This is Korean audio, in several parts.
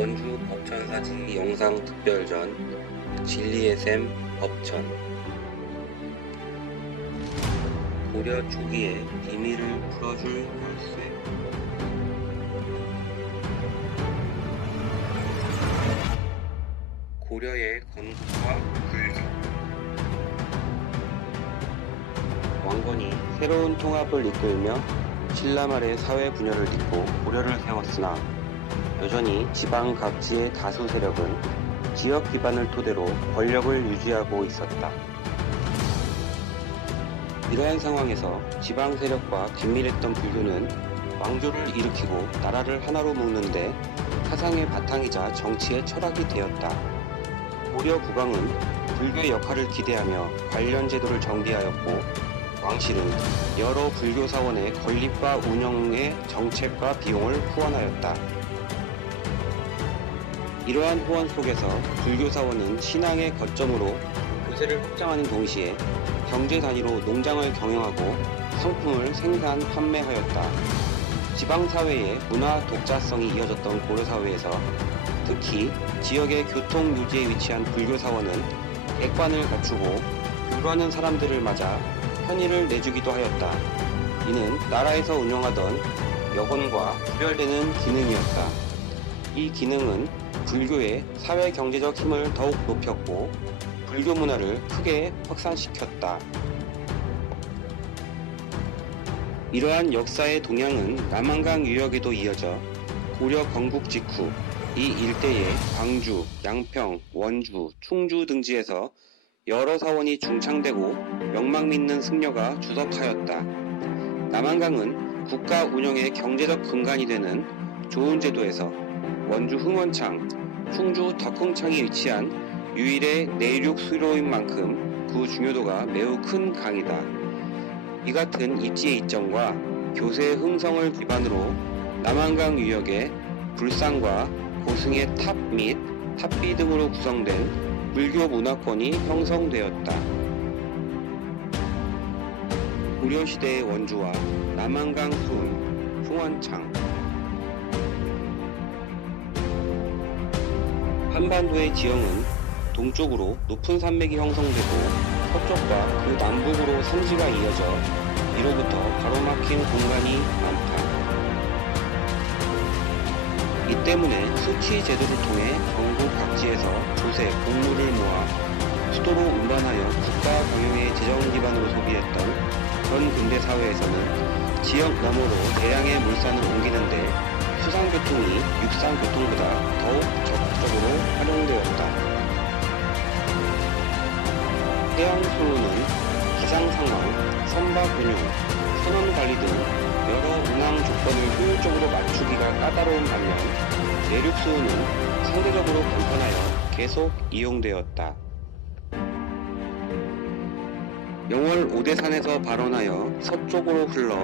원주 법천사지 영상 특별전 진리의 샘 법천. 고려 초기의 비밀을 풀어줄 열쇠. 고려의 건국과 불교. 왕건이 새로운 통합을 이끌며 신라 말의 사회 분열을 딛고 고려를 세웠으나 여전히 지방 각지의 다수 세력은 지역 기반을 토대로 권력을 유지하고 있었다. 이러한 상황에서 지방 세력과 긴밀했던 불교는 왕조를 일으키고 나라를 하나로 묶는데 사상의 바탕이자 정치의 철학이 되었다. 고려 국왕은 불교의 역할을 기대하며 관련 제도를 정비하였고, 왕실은 여러 불교 사원의 건립과 운영의 정책과 비용을 후원하였다. 이러한 후원 속에서 불교 사원은 신앙의 거점으로 교세를 확장하는 동시에 경제 단위로 농장을 경영하고 상품을 생산, 판매하였다. 지방사회의 문화 독자성이 이어졌던 고려사회에서 특히 지역의 교통 유지에 위치한 불교 사원은 객관을 갖추고 불구하는 사람들을 맞아 편의를 내주기도 하였다. 이는 나라에서 운영하던 여건과 구별되는 기능이었다. 이 기능은 불교의 사회-경제적 힘을 더욱 높였고 불교 문화를 크게 확산시켰다. 이러한 역사의 동향은 남한강 유역에도 이어져 고려 건국 직후 이 일대의 광주, 양평, 원주, 충주 등지에서 여러 사원이 중창되고 명망밌는 승려가 주석하였다. 남한강은 국가 운영의 경제적 근간이 되는 좋은 제도에서 원주 흥원창, 충주 덕흥창이 위치한 유일의 내륙 수로인 만큼 그 중요도가 매우 큰 강이다. 이 같은 입지의 이점과 교세의 흥성을 기반으로 남한강 유역의 불상과 고승의 탑 및 탑비 등으로 구성된 불교 문화권이 형성되었다. 고려시대의 원주와 남한강 수은, 흥원창. 한반도의 지형은 동쪽으로 높은 산맥이 형성되고 서쪽과 그 남북으로 산지가 이어져 이로부터 가로막힌 공간이 많다. 이 때문에 수치 제도를 통해 전국 각지에서 조세, 공물을 모아 수도로 운반하여 국가 경영의 재정 기반으로 소비했던 전 근대 사회에서는 지역 너머로 대량의 물산을 옮기는데 수상교통이 육상교통보다 더욱 적극적으로 활용되었다. 해양수로는 기상상황, 선박운용, 선원관리 등 여러 운항 조건을 효율적으로 맞추기가 까다로운 반면 내륙수로는 상대적으로 간편하여 계속 이용되었다. 영월 오대산에서 발원하여 서쪽으로 흘러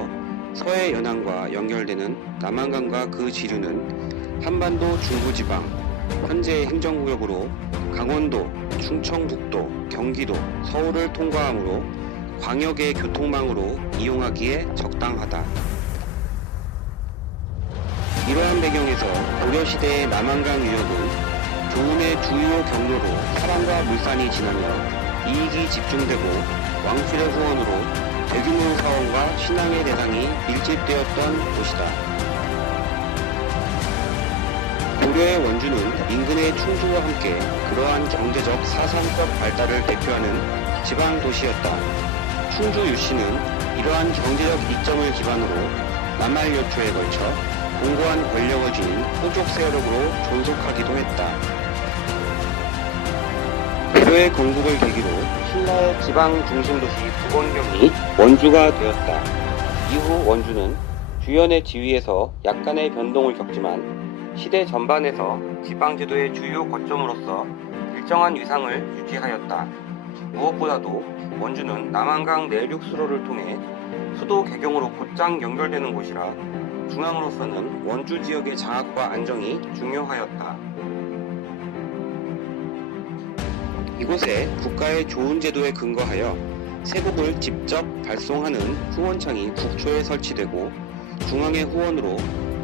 서해 연안과 연결되는 남한강과 그 지류는 한반도 중부지방, 현재의 행정구역으로 강원도, 충청북도, 경기도, 서울을 통과하므로 광역의 교통망으로 이용하기에 적당하다. 이러한 배경에서 고려시대의 남한강 유역은 조은의 주요 경로로 사람과 물산이 지나며 이익이 집중되고 왕실의 후원으로 대규모 사원과 신앙의 대상이 밀집되었던 곳이다. 고려의 원주는 인근의 충주와 함께 그러한 경제적 사상적 발달을 대표하는 지방 도시였다. 충주 유씨는 이러한 경제적 이점을 기반으로 남할여초에 걸쳐 공고한 권력을 지닌 호족 세력으로 존속하기도 했다. 고려의 건국을 계기로 신라의 지방 중심도시 부건경이 원주가 되었다. 이후 원주는 주연의 지위에서 약간의 변동을 겪지만 시대 전반에서 지방제도의 주요 거점으로서 일정한 위상을 유지하였다. 무엇보다도 원주는 남한강 내륙 수로를 통해 수도 개경으로 곧장 연결되는 곳이라 중앙으로서는 원주 지역의 장악과 안정이 중요하였다. 이곳에 국가의 좋은 제도에 근거하여 세금을 직접 발송하는 후원창이 국초에 설치되고 중앙의 후원으로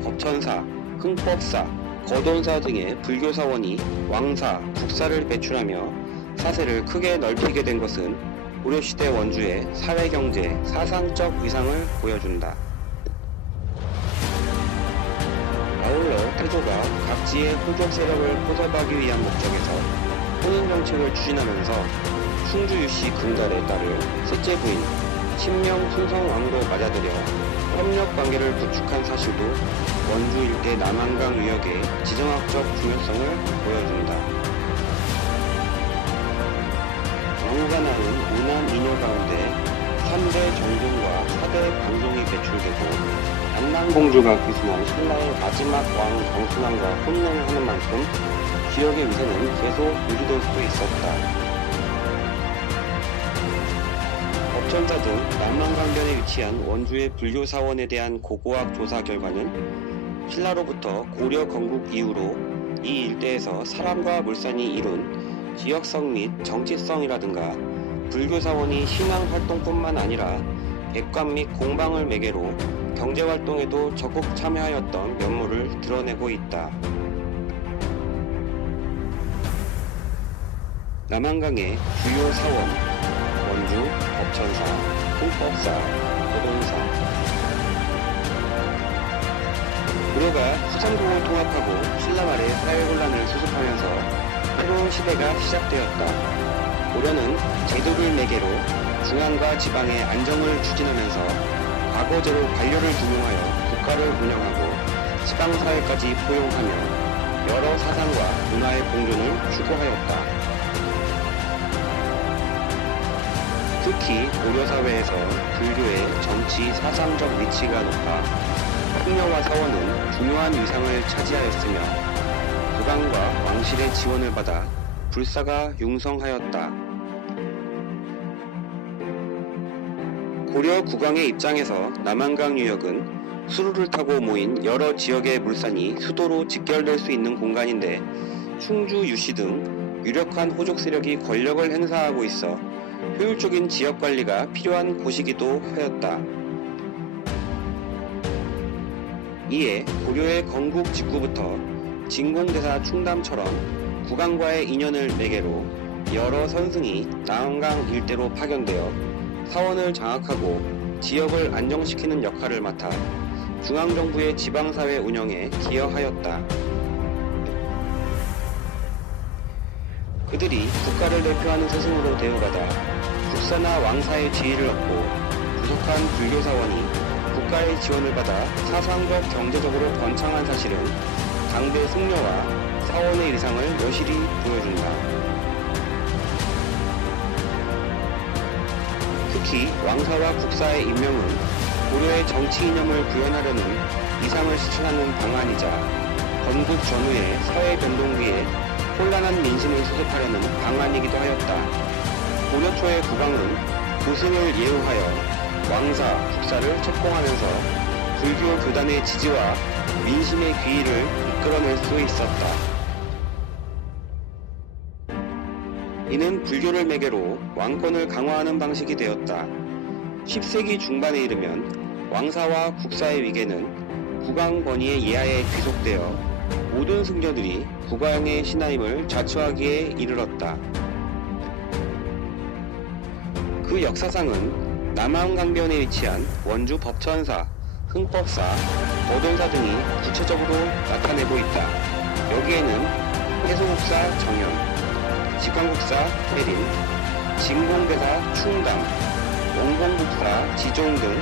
법천사, 흥법사, 거돈사 등의 불교 사원이 왕사, 국사를 배출하며 사세를 크게 넓히게 된 것은 고려시대 원주의 사회경제, 사상적 위상을 보여준다. 아울러 태조가 각지의 호족 세력을 포섭하기 위한 목적에서 혼인정책을 추진하면서 충주 유씨 금달에 따를 셋째 부인 신명 순성왕으로 맞아들여 협력관계를 구축한 사실도 원주 일대 남한강 유역의 지정학적 중요성을 보여준다. 왕후가 낳은 우남 이녀 가운데 3대 정종과 4대 방종이 배출되고 안남공주가 기순한 신라의 마지막 왕 정순왕과 혼인을 하는 만큼 지역의 위세는 계속 유지될 수 있었다. 법천사 등 남한강변에 위치한 원주의 불교 사원에 대한 고고학 조사 결과는 신라로부터 고려 건국 이후로 이 일대에서 사람과 물산이 이룬 지역성 및 정치성이라든가 불교 사원이 신앙 활동뿐만 아니라 백관 및 공방을 매개로 경제활동에도 적극 참여하였던 면모를 드러내고 있다. 남한강의 주요 사원, 원주, 법천사, 흥법사, 거돈사. 고려가 후삼국을 통합하고 신라 말의 사회혼란을 수습하면서 새로운 시대가 시작되었다. 고려는 제도를 매개로 중앙과 지방의 안정을 추진하면서 과거제로 관료를 등용하여 국가를 운영하고 지방사회까지 포용하며 여러 사상과 문화의 공존을 추구하였다. 특히 고려사회에서 불교의 정치 사상적 위치가 높아 승려와 사원은 중요한 위상을 차지하였으며 국왕과 왕실의 지원을 받아 불사가 융성하였다. 고려 국왕의 입장에서 남한강 유역은 수로를 타고 모인 여러 지역의 물산이 수도로 직결될 수 있는 공간인데 충주 유씨 등 유력한 호족 세력이 권력을 행사하고 있어 효율적인 지역관리가 필요한 곳이기도 하였다. 이에 고려의 건국 직후부터 진공대사 충담처럼 국왕과의 인연을 매개로 여러 선승이 남한강 일대로 파견되어 사원을 장악하고 지역을 안정시키는 역할을 맡아 중앙정부의 지방사회 운영에 기여하였다. 그들이 국가를 대표하는 스승으로 대우받아 국사나 왕사의 지위를 얻고 부속한 불교사원이 국가의 지원을 받아 사상적 경제적으로 번창한 사실은 당대 승려와 사원의 위상을 여실히 보여준다. 특히 왕사와 국사의 임명은 고려의 정치 이념을 구현하려는 이상을 실천하는 방안이자 건국 전후의 사회 변동 위에 혼란한 민심을 수습하려는 방안이기도 하였다. 고려 초의 국왕은 고승을 예우하여 왕사, 국사를 책봉하면서 불교 교단의 지지와 민심의 귀의를 이끌어낼 수 있었다. 이는 불교를 매개로 왕권을 강화하는 방식이 되었다. 10세기 중반에 이르면 왕사와 국사의 위계는 국왕 권위의 예하에 귀속되어 모든 승려들이 국왕의 신하임을 자처하기에 이르렀다. 그 역사상은 남한강변에 위치한 원주 법천사, 흥법사, 거돈사 등이 구체적으로 나타내고 있다. 여기에는 해소국사 정현, 직관국사 해림, 진공대사 충담, 원공국사 지종 등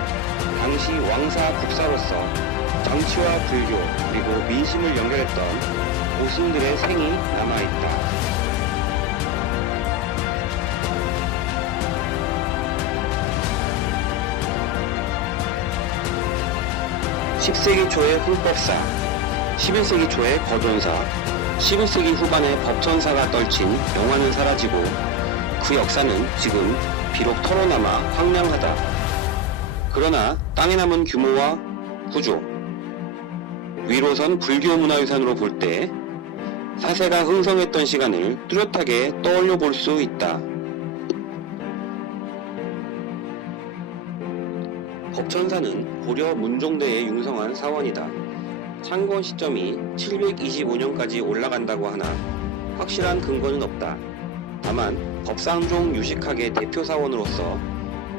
당시 왕사 국사로서 정치와 불교 그리고 민심을 연결했던 고승들의 생이 남아있다. 10세기 초의 흥법사, 11세기 초의 거돈사, 11세기 후반의 법천사가 떨친 영화는 사라지고 그 역사는 지금 비록 털어남아 황량하다. 그러나 땅에 남은 규모와 구조, 위로선 불교 문화유산으로 볼 때 사세가 흥성했던 시간을 뚜렷하게 떠올려 볼 수 있다. 법천사는 고려 문종대에 융성한 사원이다. 창건 시점이 725년까지 올라간다고 하나 확실한 근거는 없다. 다만 법상종 유식학의 대표 사원으로서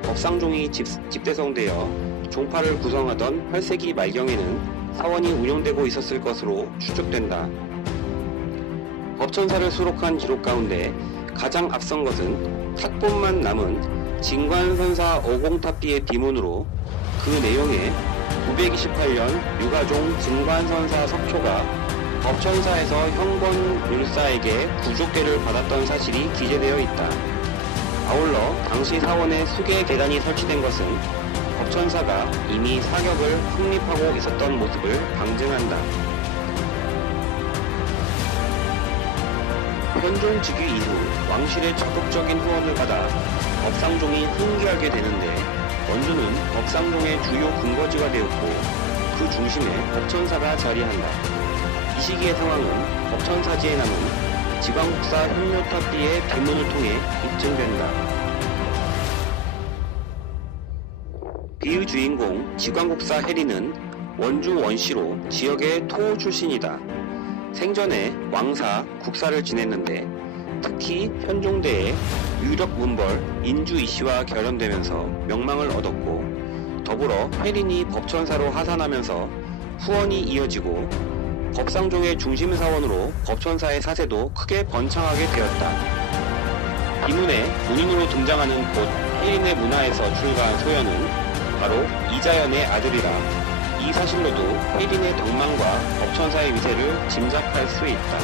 법상종이 집대성되어 종파를 구성하던 8세기 말경에는 사원이 운영되고 있었을 것으로 추측된다. 법천사를 수록한 기록 가운데 가장 앞선 것은 탁본만 남은 진관선사 어공탑비의 비문으로 그 내용에 928년 유가종 진관선사 석초가 법천사에서 형권율사에게 구족대를 받았던 사실이 기재되어 있다. 아울러 당시 사원에 수계 계단이 설치된 것은 법천사가 이미 사격을 확립하고 있었던 모습을 방증한다. 현종 즉위 이후 왕실의 적극적인 후원을 받아 법상종이 흥기하게 되는데 원주는 법상종의 주요 근거지가 되었고 그 중심에 법천사가 자리한다. 이 시기의 상황은 법천사지에 남은 지광국사 현묘탑비의 비문을 통해 입증된다. 비의 주인공 지광국사 해리는 원주 원시로 지역의 토 출신이다. 생전에 왕사, 국사를 지냈는데 특히 현종대에 유력 문벌 인주 이씨와 결연되면서 명망을 얻었고 더불어 혜린이 법천사로 하산하면서 후원이 이어지고 법상종의 중심사원으로 법천사의 사세도 크게 번창하게 되었다. 비문에 문인으로 등장하는 곧 혜린의 문화에서 출가한 소연은 바로 이자연의 아들이라 이 사실로도 혜린의 덕망과 법천사의 위세를 짐작할 수 있다.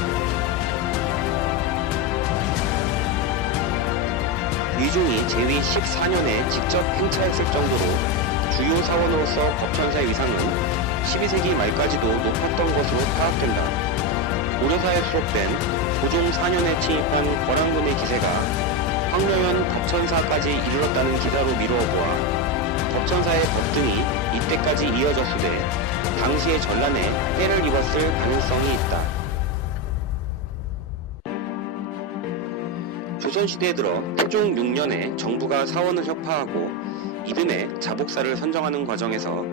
위중이 제위 14년에 직접 행차했을 정도로 주요 사원으로서 법천사의 위상은 12세기 말까지도 높았던 것으로 파악된다. 고려사에 수록된 고종 4년에 침입한 거란군의 기세가 황려현 법천사까지 이르렀다는 기사로 미루어 보아 법천사의 법등이 이때까지 이어졌으되 당시의 전란에 해를 입었을 가능성이 있다. 조선시대에 들어 태종 6년에 정부가 사원을 혁파하고 이듬해 자복사를 선정하는 과정에서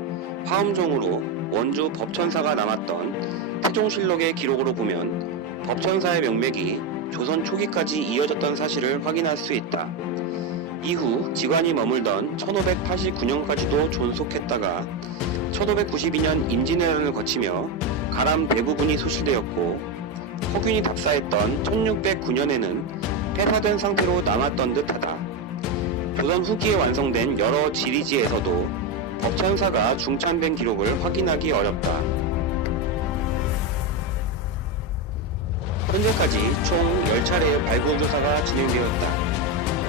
화엄종으로 원주 법천사가 남았던 태종실록의 기록으로 보면 법천사의 명맥이 조선 초기까지 이어졌던 사실을 확인할 수 있다. 이후 지관이 머물던 1589년까지도 존속했다가 1592년 임진왜란을 거치며 가람 대부분이 소실되었고 허균이 답사했던 1609년에는 폐사된 상태로 남았던 듯하다. 조선 후기에 완성된 여러 지리지에서도 법천사가 중찬된 기록을 확인하기 어렵다. 현재까지 총 10차례의 발굴 조사가 진행되었다.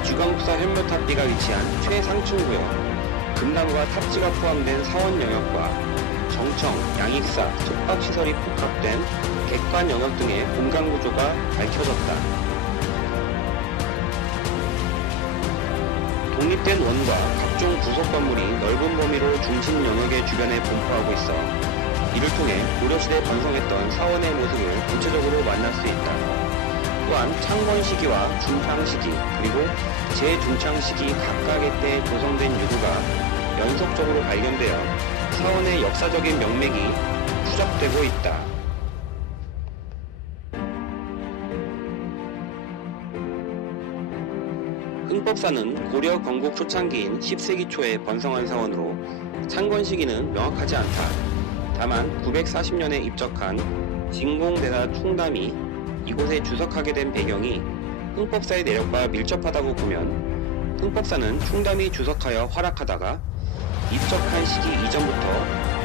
지광국사 현묘탑비가 위치한 최상층 구역, 금당과 탑지가 포함된 사원 영역과 정청, 양익사, 숙박시설이 복합된 객관 영역 등의 공간 구조가 밝혀졌다. 독립된 원과 각종 부속 건물이 넓은 범위로 중심 영역의 주변에 분포하고 있어 이를 통해 고려시대 번성했던 사원의 모습을 구체적으로 만날 수 있다. 또한 창건 시기와 중창 시기 그리고 재중창 시기 각각의 때에 조성된 유구가 연속적으로 발견되어 사원의 역사적인 명맥이 추적되고 있다. 흥법사는 고려 건국 초창기인 10세기 초에 번성한 사원으로 창건 시기는 명확하지 않다. 다만 940년에 입적한 진공대사 충담이 이곳에 주석하게 된 배경이 흥법사의 내력과 밀접하다고 보면 흥법사는 충담이 주석하여 활약하다가 입적한 시기 이전부터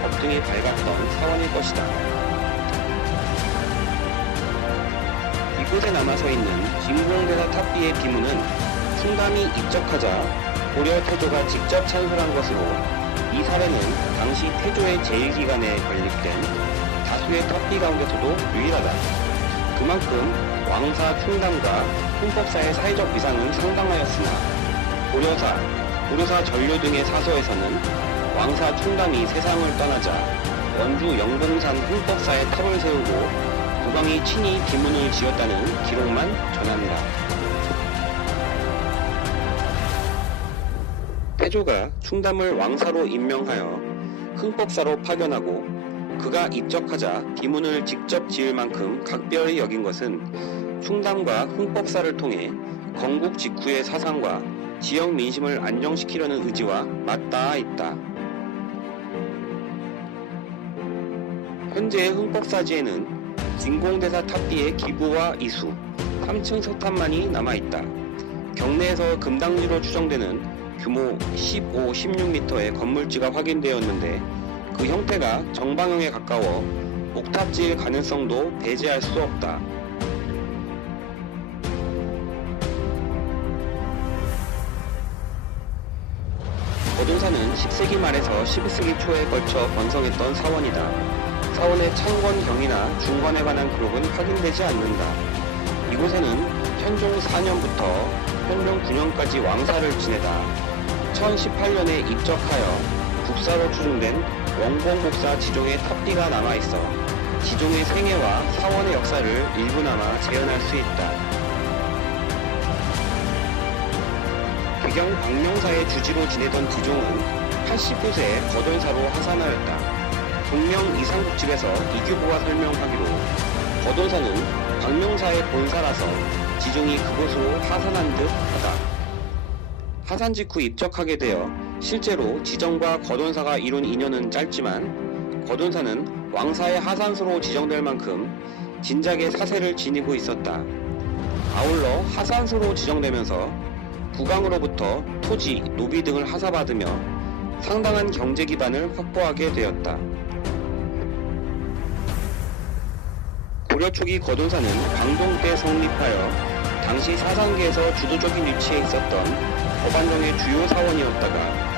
법등이 밝았던 사원일 것이다. 이곳에 남아서 있는 진공대사 탑비의 비문은 충담이 입적하자 고려 태조가 직접 찬술한 것으로 이 사례는 당시 태조의 제일기간에 건립된 다수의 탑비 가운데서도 유일하다. 그만큼 왕사 충담과 흥법사의 사회적 위상은 상당하였으나 고려사 전료 등의 사서에서는 왕사 충담이 세상을 떠나자 원주 영봉산 흥법사에 탑을 세우고 국왕이 친히 비문을 지었다는 기록만 전한다. 태조가 충담을 왕사로 임명하여 흥법사로 파견하고 그가 입적하자 비문을 직접 지을 만큼 각별히 여긴 것은 충담과 흥법사를 통해 건국 직후의 사상과 지역 민심을 안정시키려는 의지와 맞닿아 있다. 현재의 흥법사지에는 진공대사 탑비의 기부와 이수, 3층 석탑만이 남아있다. 경내에서 금당지로 추정되는 규모 15, 16m의 건물지가 확인되었는데 그 형태가 정방형에 가까워 옥탑지일 가능성도 배제할 수 없다. 거둔사는 10세기 말에서 11세기 초에 걸쳐 번성했던 사원이다. 사원의 창건경이나 중건에 관한 기록은 확인되지 않는다. 이곳에는 현종 4년부터 현종 9년까지 왕사를 지내다 1018년에 입적하여 국사로 추정된 원공국사 지종의 탑비가 남아있어 지종의 생애와 사원의 역사를 일부나마 재현할 수 있다. 개경 광명사의 주지로 지내던 지종은 89세에 거돈사로 하산하였다. 동명 이상국집에서 이규보가 설명하기로 거돈사는 광명사의 본사라서 지종이 그곳으로 하산한 듯 하다. 하산 직후 입적하게 되어 실제로 지정과 거돈사가 이룬 인연은 짧지만 거돈사는 왕사의 하산소로 지정될 만큼 진작에 사세를 지니고 있었다. 아울러 하산소로 지정되면서 국왕으로부터 토지, 노비 등을 하사받으며 상당한 경제 기반을 확보하게 되었다. 고려 초기 거돈사는 광동 때 성립하여 당시 사상계에서 주도적인 위치에 있었던 법안정의 주요 사원이었다가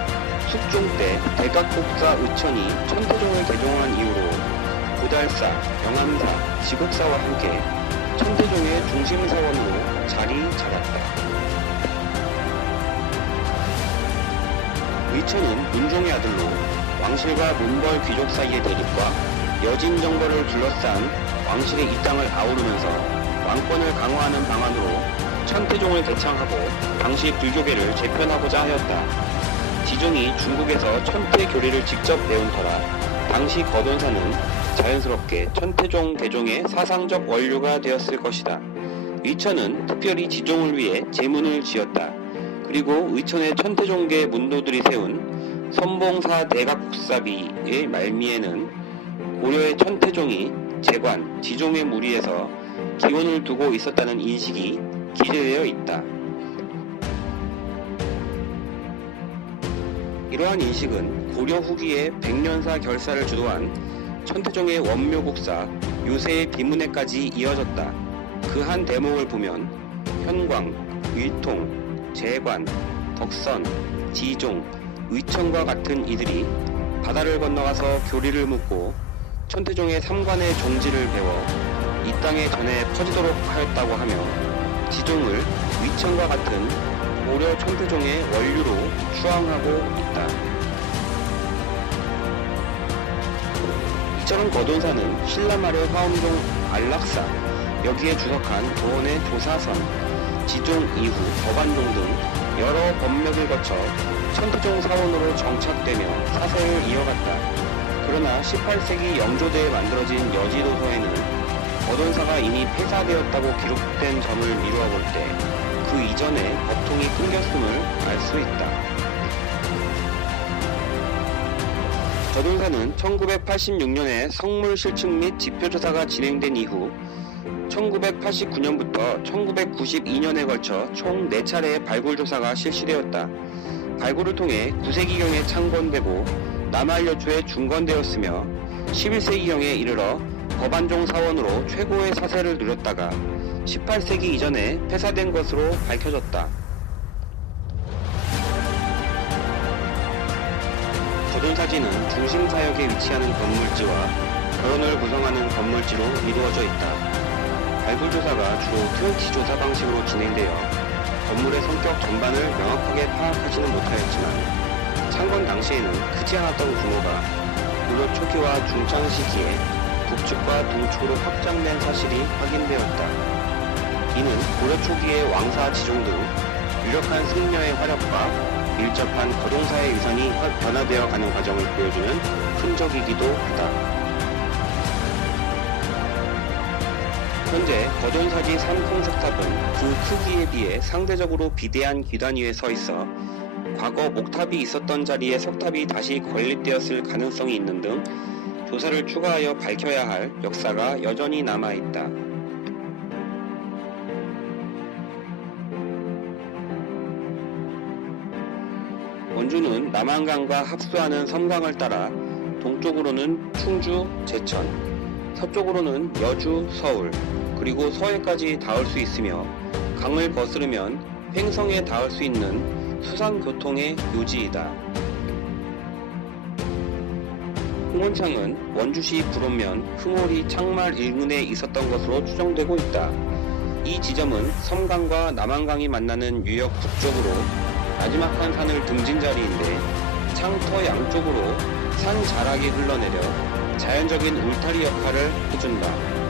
숙종 때 대각복사 의천이 천태종을 개종한 이후로 고달사, 영암사, 지곡사와 함께 천태종의 중심사원으로 자리 잡았다. 의천은 문종의 아들로 왕실과 문벌 귀족 사이의 대립과 여진 정벌을 둘러싼 왕실의 입장을 아우르면서 왕권을 강화하는 방안으로 천태종을 대창하고 당시 불교계를 재편하고자 하였다. 지종이 중국에서 천태 교리를 직접 배운 터라 당시 거돈사는 자연스럽게 천태종 대종의 사상적 원류가 되었을 것이다. 의천은 특별히 지종을 위해 제문을 지었다. 그리고 의천의 천태종계 문도들이 세운 선봉사 대각국사비의 말미에는 고려의 천태종이 재관, 지종의 무리에서 기원을 두고 있었다는 인식이 기재되어 있다. 이러한 인식은 고려 후기의 백년사 결사를 주도한 천태종의 원묘국사 요새의 비문에까지 이어졌다. 그 한 대목을 보면 현광, 의통, 재관, 덕선, 지종, 의천과 같은 이들이 바다를 건너가서 교리를 묻고 천태종의 삼관의 종지를 배워 이 땅에 전해 퍼지도록 하였다고 하며 지종을 의천과 같은 고려 천태종의 원류로 추앙하고 있다. 이처럼 거돈사는 신라말의 화엄동 안락사, 여기에 주석한 도원의 조사선, 지종 이후 법안동 등 여러 법맥을 거쳐 천태종 사원으로 정착되며 사세를 이어갔다. 그러나 18세기 영조대에 만들어진 여지도서에는 거돈사가 이미 폐사되었다고 기록된 점을 미루어 볼 때 그 이전에 법통이 끊겼음을 알 수 있다. 거돈사는 1986년에 성물 실측 및 지표조사가 진행된 이후 1989년부터 1992년에 걸쳐 총 4차례의 발굴조사가 실시되었다. 발굴을 통해 9세기경에 창건되고 남한여초에 중건되었으며 11세기경에 이르러 법안종 사원으로 최고의 사세를 누렸다가 18세기 이전에 폐사된 것으로 밝혀졌다. 거돈사지는 중심사역에 위치하는 건물지와 결혼을 구성하는 건물지로 이루어져 있다. 발굴조사가 주로 트위치 조사 방식으로 진행되어 건물의 성격 전반을 명확하게 파악하지는 못하였지만 창건 당시에는 크지 않았던 규모가 고려 초기와 중창 시기에 북측과 동측으로 확장된 사실이 확인되었다. 이는 고려 초기의 왕사 지종 등 유력한 승려의 활약과 밀접한 거동사의 유산이 변화되어 가는 과정을 보여주는 흔적이기도 하다. 현재 거돈사지 삼풍석탑은 그 크기에 비해 상대적으로 비대한 기단 위에 서 있어 과거 목탑이 있었던 자리에 석탑이 다시 건립되었을 가능성이 있는 등 조사를 추가하여 밝혀야 할 역사가 여전히 남아있다. 원주는 남한강과 합수하는 섬강을 따라 동쪽으로는 충주, 제천, 서쪽으로는 여주, 서울, 그리고 서해까지 닿을 수 있으며 강을 거스르면 횡성에 닿을 수 있는 수산교통의 요지이다. 흥원창은 원주시 불원면 흥월이 창말 인근에 있었던 것으로 추정되고 있다. 이 지점은 섬강과 남한강이 만나는 유역 북쪽으로 나지막한 산을 등진 자리인데 창터 양쪽으로 산 자락이 흘러내려 자연적인 울타리 역할을 해준다.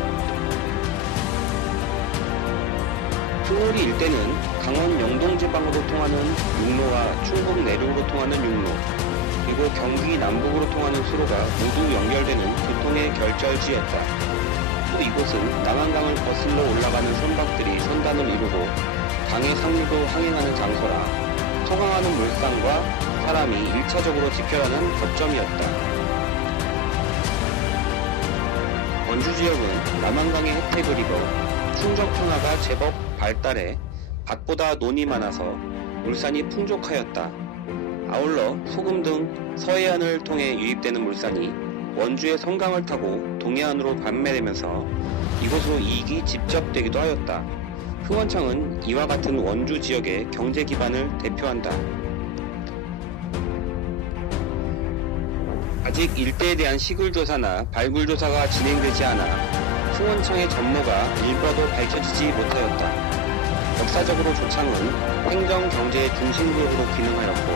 흥월이 일대는 강원 영동 지방으로 통하는 육로와 충북 내륙으로 통하는 육로, 그리고 경기 남북으로 통하는 수로가 모두 연결되는 교통의 결절지였다. 또 이곳은 남한강을 거슬러 올라가는 선박들이 선단을 이루고 강의 상류로 항행하는 장소라 서강하는 물상과 사람이 1차적으로 집결하는 거점이었다. 원주 지역은 남한강의 혜택을 입어 충정 평화가 제법 발달해 밭보다 논이 많아서 물산이 풍족하였다. 아울러 소금 등 서해안을 통해 유입되는 물산이 원주의 섬강을 타고 동해안으로 판매되면서 이곳으로 이익이 집적되기도 하였다. 흥원창은 이와 같은 원주 지역의 경제 기반을 대표한다. 아직 일대에 대한 시굴조사나 발굴조사가 진행되지 않아 흥원창의 전모가 일부라도 밝혀지지 못하였다. 역사적으로 조창은 행정 경제의 중심구역으로 기능하였고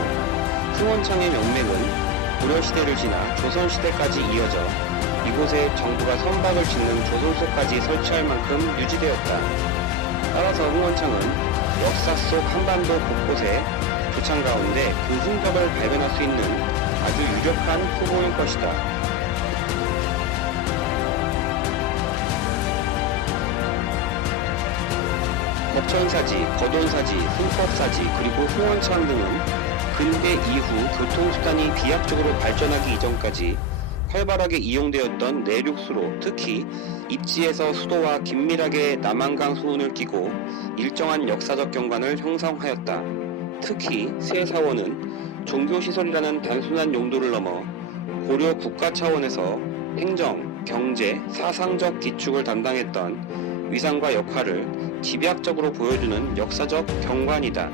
흥원창의 명맥은 고려시대를 지나 조선시대까지 이어져 이곳에 정부가 선박을 짓는 조선소까지 설치할 만큼 유지되었다. 따라서 흥원창은 역사 속 한반도 곳곳에 조창 가운데 그 흔적을 발견할 수 있는 아주 유력한 후보일 것이다. 법천사지, 거돈사지, 흥법사지, 그리고 흥원창 등은 근대 이후 교통수단이 비약적으로 발전하기 이전까지 활발하게 이용되었던 내륙수로, 특히 입지에서 수도와 긴밀하게 남한강 수운을 끼고 일정한 역사적 경관을 형성하였다. 특히 세사원은 종교시설이라는 단순한 용도를 넘어 고려 국가 차원에서 행정, 경제, 사상적 기축을 담당했던 위상과 역할을 집약적으로 보여주는 역사적 경관이다.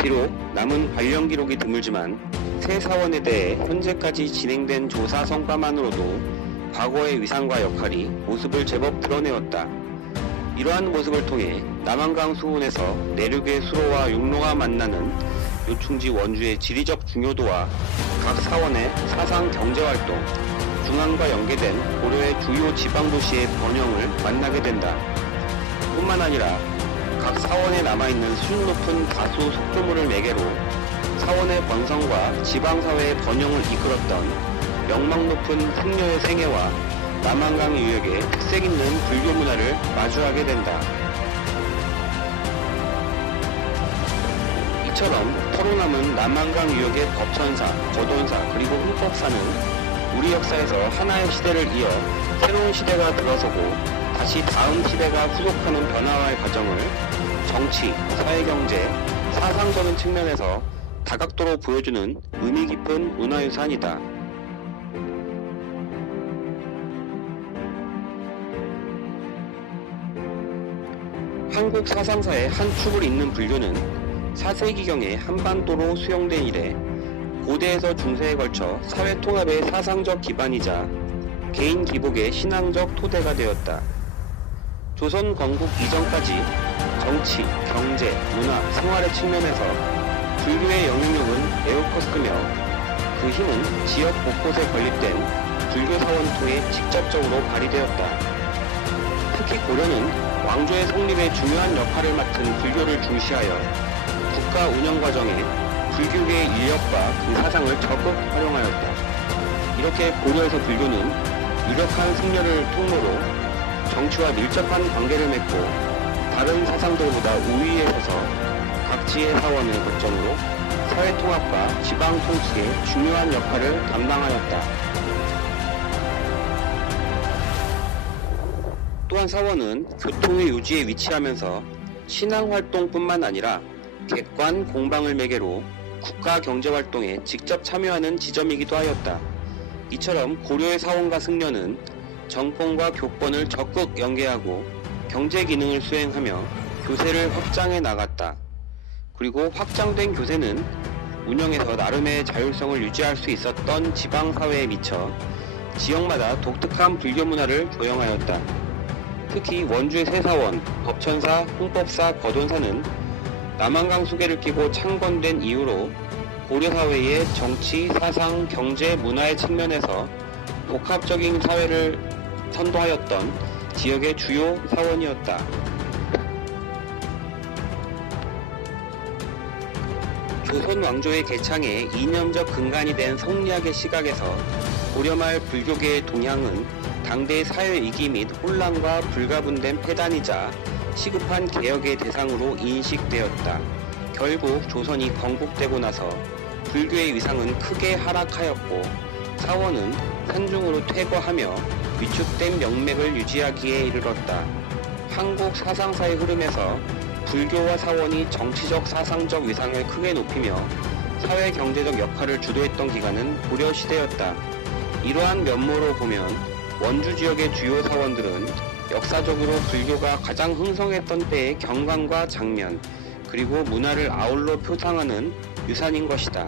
비록 남은 관련 기록이 드물지만 세사원에 대해 현재까지 진행된 조사 성과만으로도 과거의 위상과 역할이 모습을 제법 드러내었다. 이러한 모습을 통해 남한강 수운에서 내륙의 수로와 육로가 만나는 요충지 원주의 지리적 중요도와 각 사원의 사상 경제활동, 중앙과 연계된 고려의 주요 지방도시의 번영을 만나게 된다. 뿐만 아니라 각 사원에 남아있는 수준 높은 다수 속조물을 매개로 사원의 번성과 지방사회의 번영을 이끌었던 명망 높은 승려의 생애와 남한강 유역의 특색 있는 불교 문화를 마주하게 된다. 이처럼 터로남은 남한강 유역의 법천사, 거돈사, 그리고 흥법사는 우리 역사에서 하나의 시대를 이어 새로운 시대가 들어서고 다시 다음 시대가 후속하는 변화와의 과정을 정치, 사회경제, 사상적인 측면에서 다각도로 보여주는 의미 깊은 문화유산이다. 한국 사상사의 한 축을 잇는 불교는 4세기경에 한반도로 수용된 이래 고대에서 중세에 걸쳐 사회통합의 사상적 기반이자 개인 기복의 신앙적 토대가 되었다. 조선 건국 이전까지 정치, 경제, 문화, 생활의 측면에서 불교의 영향력은 매우 컸으며 그 힘은 지역 곳곳에 건립된 불교 사원 통해 직접적으로 발휘되었다. 특히 고려는 왕조의 성립에 중요한 역할을 맡은 불교를 중시하여 국가 운영 과정에 불교계의 인력과 그 사상을 적극 활용하였다. 이렇게 고려에서 불교는 유력한 승려를 통로로 정치와 밀접한 관계를 맺고 다른 사상들보다 우위에 서서 각지의 사원을 거점으로 사회통합과 지방통치의 중요한 역할을 담당하였다. 또한 사원은 교통의 요지에 위치하면서 신앙활동뿐만 아니라 객관 공방을 매개로 국가경제활동에 직접 참여하는 지점이기도 하였다. 이처럼 고려의 사원과 승려는 정권과 교권을 적극 연계하고 경제 기능을 수행하며 교세를 확장해 나갔다. 그리고 확장된 교세는 운영에서 나름의 자율성을 유지할 수 있었던 지방사회에 미쳐 지역마다 독특한 불교 문화를 조성하였다. 특히 원주의 세사원, 법천사, 홍법사, 거돈사는 남한강 수계를 끼고 창건된 이후로 고려사회의 정치, 사상, 경제, 문화의 측면에서 복합적인 사회를 선도하였던 지역의 주요 사원이었다. 조선 왕조의 개창에 이념적 근간이 된 성리학의 시각에서 고려말 불교계의 동향은 당대의 사회위기 및 혼란과 불가분된 폐단이자 시급한 개혁의 대상으로 인식되었다. 결국 조선이 건국되고 나서 불교의 위상은 크게 하락하였고 사원은 산중으로 퇴거하며 위축된 명맥을 유지하기에 이르렀다. 한국 사상사의 흐름에서 불교와 사원이 정치적 사상적 위상을 크게 높이며 사회 경제적 역할을 주도했던 기간은 고려시대였다. 이러한 면모로 보면 원주 지역의 주요 사원들은 역사적으로 불교가 가장 흥성했던 때의 경관과 장면, 그리고 문화를 아울러 표상하는 유산인 것이다.